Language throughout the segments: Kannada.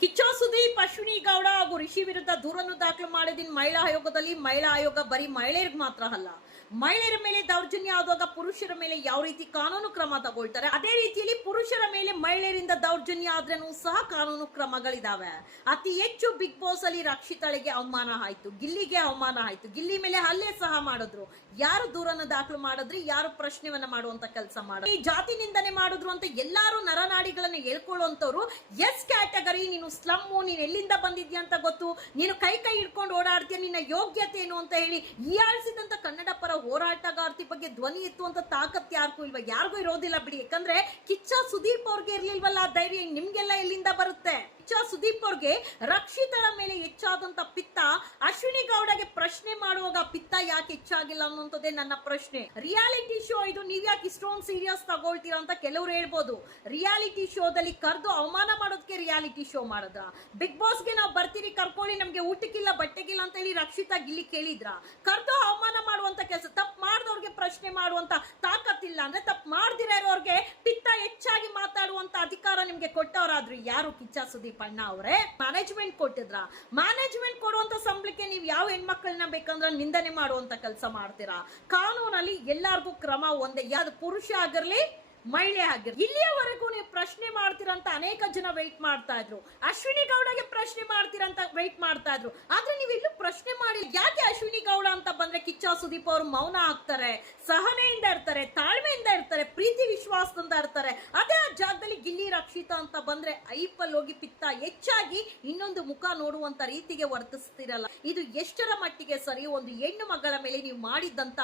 ಕಿಚ್ಚ ಸುದೀಪ್, ಅಶ್ವಿನಿ ಗೌಡ ಹಾಗೂ ರಿಷಿ ವಿರುದ್ಧ ದೂರನ್ನು ದಾಖಲು ಮಾಡಿದ ಮಹಿಳಾ ಆಯೋಗದಲ್ಲಿ ಮಹಿಳಾ ಆಯೋಗ ಬರೀ ಮಹಿಳೆಯರಿಗೆ ಮಾತ್ರ ಅಲ್ಲ, ಮಹಿಳೆಯರ ಮೇಲೆ ದೌರ್ಜನ್ಯ ಆದಾಗ ಪುರುಷರ ಮೇಲೆ ಯಾವ ರೀತಿ ಕಾನೂನು ಕ್ರಮ ತಗೊಳ್ತಾರೆ, ಅದೇ ರೀತಿಯಲ್ಲಿ ಪುರುಷರ ಮೇಲೆ ಮಹಿಳೆಯರಿಂದ ದೌರ್ಜನ್ಯ ಆದ್ರೂ ಸಹ ಕಾನೂನು ಕ್ರಮಗಳಿದಾವೆ. ಅತಿ ಹೆಚ್ಚು ಬಿಗ್ ಬಾಸ್ ಅಲ್ಲಿ ರಕ್ಷಿತಳಿಗೆ ಅವಮಾನ ಆಯ್ತು, ಗಿಲ್ಲಿಗೆ ಅವಮಾನ ಆಯ್ತು, ಗಿಲ್ಲಿ ಮೇಲೆ ಹಲ್ಲೆ ಸಹ ಮಾಡಿದ್ರು. ಯಾರು ದೂರನ್ನು ದಾಖಲು ಮಾಡಿದ್ರಿ, ಯಾರು ಪ್ರಶ್ನೆವನ್ನ ಮಾಡುವಂತ ಕೆಲಸ ಮಾಡಿದ್ರು, ಈ ಜಾತಿ ನಿಂದನೆ ಮಾಡಿದ್ರು ಅಂತ ಎಲ್ಲಾರು ನರನಾಡಿಗಳನ್ನ ಹೇಳ್ಕೊಳ್ಳುವಂತವ್ರು ಎಸ್ ಕ್ಯಾಟಗರಿ. ನೀನು ಸ್ಲಮ್ಮು, ನೀನು ಎಲ್ಲಿಂದ ಬಂದಿದ್ಯಾ ಅಂತ ಗೊತ್ತು, ನೀನು ಕೈ ಹಿಡ್ಕೊಂಡು ಓಡಾಡ್ತೀಯ, ನಿನ್ನ ಯೋಗ್ಯತೆ ಏನು ಅಂತ ಹೇಳಿ ಹೀಯಾಳಿಸಿದಂತ ಕನ್ನಡ ಪರ ಹೋರಾಟಗಾರ್ತಿ ಬಗ್ಗೆ ಧ್ವನಿ ಎತ್ತುವಂತ ತಾಕತ್ ಯಾರಿಗೂ ಇಲ್ವಾ? ಯಾರಿಗೂ ಇರೋದಿಲ್ಲ ಬಿಡಿ. ಯಾಕಂದ್ರೆ ಕಿಚ್ಚ ಸುದೀಪ್ ಅವ್ರಿಗೆ ಇರ್ಲಿಲ್ವಲ್ಲ ಧೈರ್ಯ, ನಿಮ್ಗೆಲ್ಲ ಎಲ್ಲಿಂದ ಬರುತ್ತೆ? ಕಿಚ್ಚ ಸುದೀಪ್ ಅವ್ರಿಗೆ ರಕ್ಷಿತಳ ಮೇಲೆ ಹೆಚ್ಚಾದಂತ ಪಿತ್ತ ಅಶ್ವಿನಿ ಗೌಡಗೆ ಪ್ರಶ್ನೆ ಮಾಡುವಾಗ ಪಿತ್ತ ಯಾಕೆ ಹೆಚ್ಚಾಗಿಲ್ಲ ಅನ್ನುವಂಥದ್ದೇ ನನ್ನ ಪ್ರಶ್ನೆ. ರಿಯಾಲಿಟಿ ಶೋ ಇದು, ನೀವ್ ಯಾಕೆ ಇಷ್ಟೊಂದು ಸೀರಿಯಸ್ ತಗೊಳ್ತೀರಾ ಅಂತ ಕೆಲವರು ಹೇಳ್ಬೋದು. ರಿಯಾಲಿಟಿ ಶೋದಲ್ಲಿ ಕರೆದು ಅವಮಾನ ಮಾಡೋದಕ್ಕೆ ರಿಯಾಲಿಟಿ ಶೋ ಮಾಡಿದ್ರ? ಬಿಗ್ ಬಾಸ್ಗೆ ನಾವು ಬರ್ತೀರಿ, ಕರ್ಕೊಳ್ಳಿ, ನಮ್ಗೆ ಊಟಕ್ಕಿಲ್ಲ ಬಟ್ಟೆಗಿಲ್ಲ ಅಂತ ಹೇಳಿ ರಕ್ಷಿತಾ ಗಿಲ್ಲಿ ಕೇಳಿದ್ರ? ಕರೆದು ಅವಮಾನ ಮಾಡುವಂತ ಕೆಲಸ. ತಪ್ಪು ಮಾಡಿದವ್ರಿಗೆ ಪ್ರಶ್ನೆ ಮಾಡುವಂತ ತಾಕತ್ತಿಲ್ಲ ಅಂದ್ರೆ, ತಪ್ಪು ಮಾಡ್ದಿರ ಇರೋರ್ಗೆ ಪಿತ್ತ ಹೆಚ್ಚಾಗಿ ಮಾತಾಡುವಂತ ಅಧಿಕಾರ ನಿಮ್ಗೆ ಕೊಟ್ಟವರಾದ್ರು ಯಾರು? ಕಿಚ್ಚ ಸುದೀಪ್ ಅಣ್ಣ ಅವರೇ ಮ್ಯಾನೇಜ್ಮೆಂಟ್ ಕೊಟ್ಟಿದ್ರ? ಮ್ಯಾನೇಜ್ಮೆಂಟ್ ಕೊಡುವಂತ ಸಂಬಳಕ್ಕೆ ನೀವು ಯಾವ ಹೆಣ್ಮಕ್ಳನ್ನ ಬೇಕಂದ್ರೆ ನಿಂದನೆ ಮಾಡುವಂತ ಕೆಲಸ ಮಾಡ್ತೀರಾ? ಕಾನೂನಲ್ಲಿ ಎಲ್ಲಾರ್ಗೂ ಕ್ರಮ ಒಂದೇ, ಯಾವ್ದು ಪುರುಷ ಆಗಿರ್ಲಿ ಮಹಿಳೆ ಆಗಿರ್ಲಿ. ಇಲ್ಲಿಯವರೆಗೂ ನೀವು ಪ್ರಶ್ನೆ ಮಾಡ್ತೀರಂತ ಅನೇಕ ಜನ ವೆಯ್ಟ್ ಮಾಡ್ತಾ ಇದ್ರು. ಅಶ್ವಿನಿ ಗೌಡಗೆ ಪ್ರಶ್ನೆ ಮಾಡ್ತೀರಂತ ವೆಯ್ಟ್ ಮಾಡ್ತಾ ಇದ್ರು. ಆದ್ರೆ ನೀವು ಇಲ್ಲೂ ಪ್ರಶ್ನೆ ಮಾಡಿ. ಯಾಕೆ ಅಶ್ವಿನಿ ಗೌಡ ಅಂತ ಬಂದ್ರೆ ಕಿಚ್ಚ ಸುದೀಪ್ ಅವರು ಮೌನ ಆಗ್ತಾರೆ, ಸಹನೆಯಿಂದ ಇರ್ತಾರೆ, ತಾಳ್ಮೆಯಿಂದ ಇರ್ತಾರೆ, ಪ್ರೀತಿ ವಿಶ್ವಾಸದಿಂದ ಇರ್ತಾರೆ. ಅದೇ ಆ ಜಾಗದಲ್ಲಿ ಗಿಲ್ಲಿ ರಕ್ಷಿತಾ ಅಂತ ಬಂದ್ರೆ ಐಪಲ್ ಹೋಗಿ ಪಿತ್ತ ಹೆಚ್ಚಾಗಿ ಇನ್ನೊಂದು ಮುಖ ನೋಡುವಂತ ರೀತಿಗೆ ವರ್ತಿಸ್ತಿರಲ್ಲ. ಇದು ಎಷ್ಟರ ಮಟ್ಟಿಗೆ ಸರಿ? ಒಂದು ಹೆಣ್ಣು ಮಗಳ ಮೇಲೆ ನೀವು ಮಾಡಿದಂತ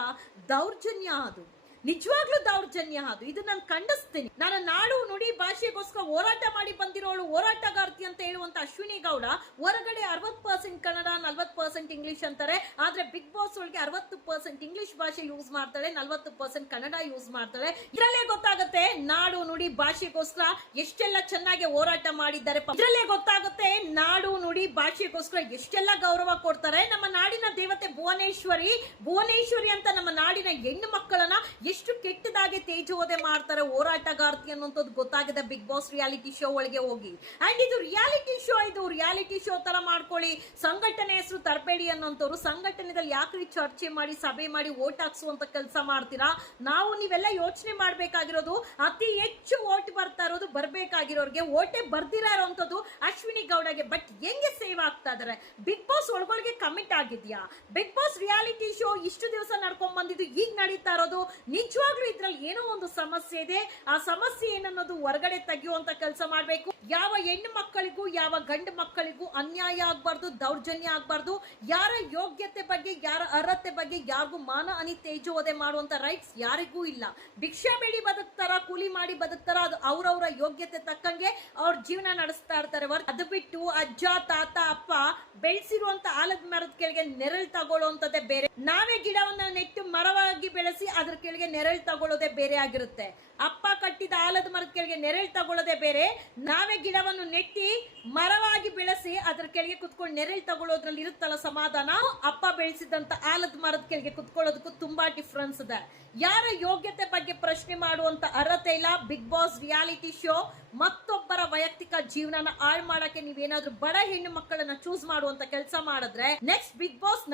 ದೌರ್ಜನ್ಯ, ಅದು ನಿಜವಾಗ್ಲೂ ದೌರ್ಜನ್ಯ. ಅದು ಇದು ನಾನು ಖಂಡಿಸ್ತೀನಿ. ನಾನು ನಾಡು ನುಡಿ ಭಾಷೆಗೋಸ್ಕರ ಹೋರಾಟ ಮಾಡಿ ಬಂದಿರೋಳು ಹೋರಾಟಗಾರ್ತಿ ಅಂತ ಹೇಳುವಂತ ಅಶ್ವಿನಿ ಗೌಡ ಹೊರಗಡೆ 60% ಕನ್ನಡ, 40% ಇಂಗ್ಲಿಷ್ ಅಂತಾರೆ. ಆದ್ರೆ ಬಿಗ್ ಬಾಸ್ ಒಳಗೆ 60% ಇಂಗ್ಲಿಷ್ ಭಾಷೆ ಯೂಸ್ ಮಾಡ್ತಾಳೆ, 40% ಕನ್ನಡ ಯೂಸ್ ಮಾಡ್ತಾಳೆ. ಇದರಲ್ಲೇ ಗೊತ್ತಾಗುತ್ತೆ ನಾಡು ನುಡಿ ಭಾಷೆಗೋಸ್ಕರ ಎಷ್ಟೆಲ್ಲ ಚೆನ್ನಾಗಿ ಹೋರಾಟ ಮಾಡಿದ್ದಾರೆ. ಇದರಲ್ಲೇ ಗೊತ್ತಾಗುತ್ತೆ ನಾಡು ನುಡಿ ಭಾಷೆಗೋಸ್ಕರ ಎಷ್ಟೆಲ್ಲ ಗೌರವ ಕೊಡ್ತಾರೆ. ನಮ್ಮ ನಾಡಿನ ದೇವತೆ ಭುವನೇಶ್ವರಿ ಅಂತ ನಮ್ಮ ನಾಡಿನ ಹೆಣ್ಣು ಮಕ್ಕಳನ್ನ ಎಷ್ಟು ಕೆಟ್ಟದಾಗಿ ತೇಜೋವಧೆ ಮಾಡ್ತಾರೆ ಹೋರಾಟಗಾರ್ತಿ ಅನ್ನೋಂಥದ್ದು ಗೊತ್ತಾಗಿದೆ ಬಿಗ್ ಬಾಸ್ ರಿಯಾಲಿಟಿ ಶೋ ಒಳಗೆ ಹೋಗಿ. ಅಂಡ್ ಇದು ರಿಯಾಲಿಟಿ ಶೋ ತರ ಮಾಡ್ಕೊಳ್ಳಿ. ಸಂಘಟನೆ ಹೆಸರು ತರಬೇಡಿ ಅನ್ನೋಂಥವ್ರು ಸಂಘಟನೆದಲ್ಲಿ ಯಾಕ್ರಿ ಚರ್ಚೆ ಮಾಡಿ, ಸಭೆ ಮಾಡಿ, ಓಟ್ ಹಾಕ್ಸುವಂತ ಕೆಲಸ ಮಾಡ್ತೀರಾ? ನೀವೆಲ್ಲ ಯೋಚನೆ ಮಾಡ್ಬೇಕಾಗಿರೋದು, ಅತಿ ಹೆಚ್ಚು ಓಟ್ ಬರ್ತಾ ಇರೋದು ಬರ್ಬೇಕಾಗಿರೋರಿಗೆ ಓಟೇ ಬರ್ದಿರಾ ಇರೋಂಥದ್ದು ಅಶ್ವಿನಿ ಗೌಡಗೆ. ಬಟ್ ಹೆಂಗೆ ಸೇವ್ ಆಗ್ತಾ ಇದಾರೆ? ಬಿಗ್ ಬಾಸ್ ಒಳಗೊಳಗೆ ಕಮಿಟ್ ಆಗಿದ್ಯಾ? ಬಿಗ್ ಬಾಸ್ ರಿಯಾಲಿಟಿ ಶೋ ಇಷ್ಟು ದಿವಸ ನಡ್ಕೊಂಡ್ ಬಂದಿದ್ದು ಈಗ ನಡೀತಾ ಇರೋದು ನಿಜವಾಗ್ಲೂ ಇದ್ರಲ್ಲಿ ಏನೋ ಒಂದು ಸಮಸ್ಯೆ ಇದೆ. ಆ ಸಮಸ್ಯೆ ಏನನ್ನೋದು ಹೊರಗಡೆ ತೆಗೆಯುವಂತ ಕೆಲಸ ಮಾಡ್ಬೇಕು. ಯಾವ ಹೆಣ್ಣು ಮಕ್ಕಳಿಗೂ ಯಾವ ಗಂಡು ಮಕ್ಕಳಿಗೂ ಅನ್ಯಾಯ ಆಗ್ಬಾರ್ದು, ದೌರ್ಜನ್ಯ ಆಗ್ಬಾರ್ದು. ಯಾರ ಯೋಗ್ಯತೆ ಬಗ್ಗೆ, ಯಾರ ಅರ್ಹತೆ ಬಗ್ಗೆ ಯಾರಿಗೂ ಮಾನ ಹಾನಿ ತೇಜೋವಧೆ ಮಾಡುವಂತ ರೈಟ್ಸ್ ಯಾರಿಗೂ ಇಲ್ಲ. ಭಿಕ್ಷಾ ಬೇಡಿ ಬದುಕ್ತಾರ, ಕೂಲಿ ಮಾಡಿ ಬದುಕ್ತಾರ, ಅದು ಅವ್ರವ್ರ ಯೋಗ್ಯತೆ ತಕ್ಕಂಗೆ ಅವ್ರ ಜೀವನ ನಡೆಸ್ತಾ ಇರ್ತಾರೆ. ಅದು ಬಿಟ್ಟು ಅಜ್ಜ, ತಾತ, ಅಪ್ಪ ಬೆಳೆಸಿರುವಂತ ಆಲದ ಮರದ ಕೆಳಗೆ ನೆರಳು ತಗೊಳ್ಳುವಂತದ್ದೇ ಬೇರೆ. ನಾವೇ ಗಿಡವನ್ನ ನೆಟ್ಟು ಮರವಾಗಿ ಬೆಳೆಸಿ ಅದ್ರ ಕೆಳಗೆ ನೆರಳು ತಗೊಳ್ಳೋದೇ ಬೇರೆ ಆಗಿರುತ್ತೆ. ಅಪ್ಪ ಕಟ್ಟಿದ ಆಲದ ಮರದ ಕೆಳಗೆ ನೆರಳು ತಗೊಳ್ಳೋದೇ ಬೇರೆ. ನಾವೇ ಗಿಡವನ್ನು ನೆಟ್ಟಿ ಮರವಾಗಿ ಬೆಳೆಸಿ ಅದ್ರ ಕೆಳಗೆ ಕುತ್ಕೊಂಡು ನೆರಳು ತಗೊಳ್ಳೋದ್ರಲ್ಲಿ ಇರುತ್ತಲ್ಲ ಸಮಾಧಾನ. ಅಪ್ಪ ಬೆಳೆಸಿದಂತ ಆಲದ ಮರದ ಕೆಳಗೆ ಕುತ್ಕೊಳ್ಳೋದಕ್ಕೂ ತುಂಬಾ ಡಿಫ್ರೆನ್ಸ್ ಇದೆ. ಯಾರ ಯೋಗ್ಯತೆ ಬಗ್ಗೆ ಪ್ರಶ್ನೆ ಮಾಡುವಂತ ಅರ್ಹತೆ ಇಲ್ಲ. ಬಿಗ್ ಬಾಸ್ ರಿಯಾಲಿಟಿ ಶೋ ಮತ್ತೊಬ್ಬರ ವೈಯಕ್ತಿಕ ಜೀವನನ ಹಾಳು ಮಾಡಕ್ಕೆ ನೀವೇನಾದ್ರೂ ಬಡ ಹೆಣ್ಣು ಮಕ್ಕಳನ್ನ ಚೂಸ್ ಮಾಡುವಂತ ಕೆಲಸ ಮಾಡಿದ್ರೆ ನೆಕ್ಸ್ಟ್ ಬಿಗ್ ಬಾಸ್